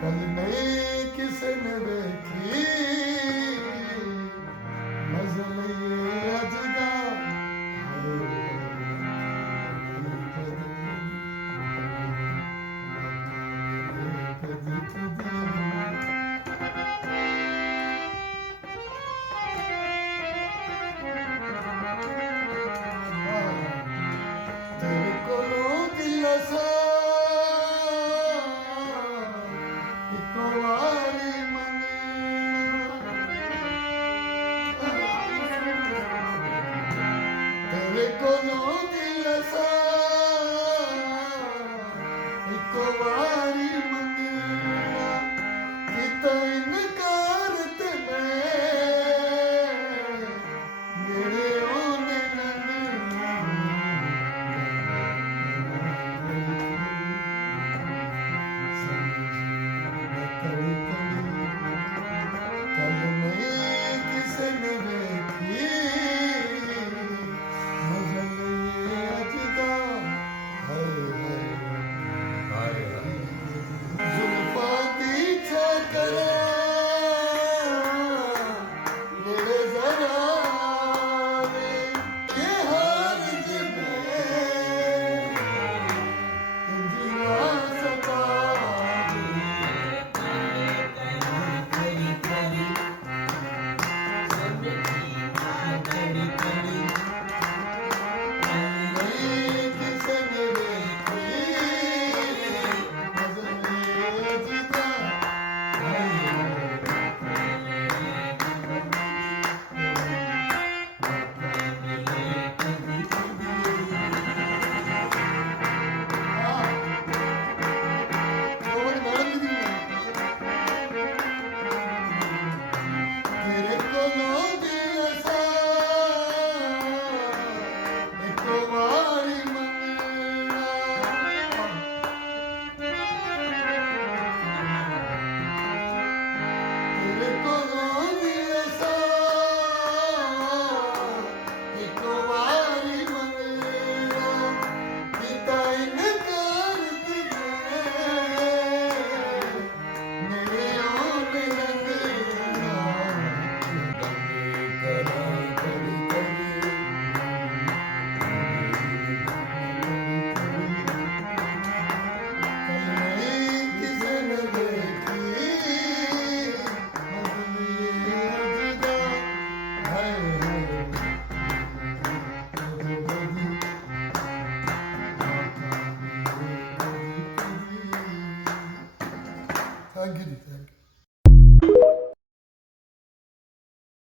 ਕੱਲ ਨਹੀਂ ਕਿਸੇ ਨੇ ਵੇਖੀ ਮਜ਼ਲੇ ਅੱਜ ਦਾ ਤੇਰੇ ਕੋਲੋਂ ਦਿਲ ਸਾ ਇੱਕੋ ਵਾਰੀ ਤੇਰੇ ਕੋਲੋਂ ਦਿਲ ਸਾ ਇੱਕੋ ਵਾਰੀ ਮੰਗਣਾ ਕੀਤਾ ਇਨਕਾਰ ਤੇ ਮੇਰੇ ਉਹਨੇ ਕੱਲ ਨਹੀਂ ਕਿਸੇ ਨੇ ਵੇਖੀ ਮਜ਼ਲੇ ਅੱਜ ਦਾ ਹਾਏ ਜ਼ੁਲਫਾਂ ਦੀ ਚੱਕਰ ਮੇਰੇ ਜ਼ਰਾ ਵੇ ਇਹ ਹਾਲ ਜਿਵੇਂ ਇੰਜੀਆ ਸਦਾ Thank you.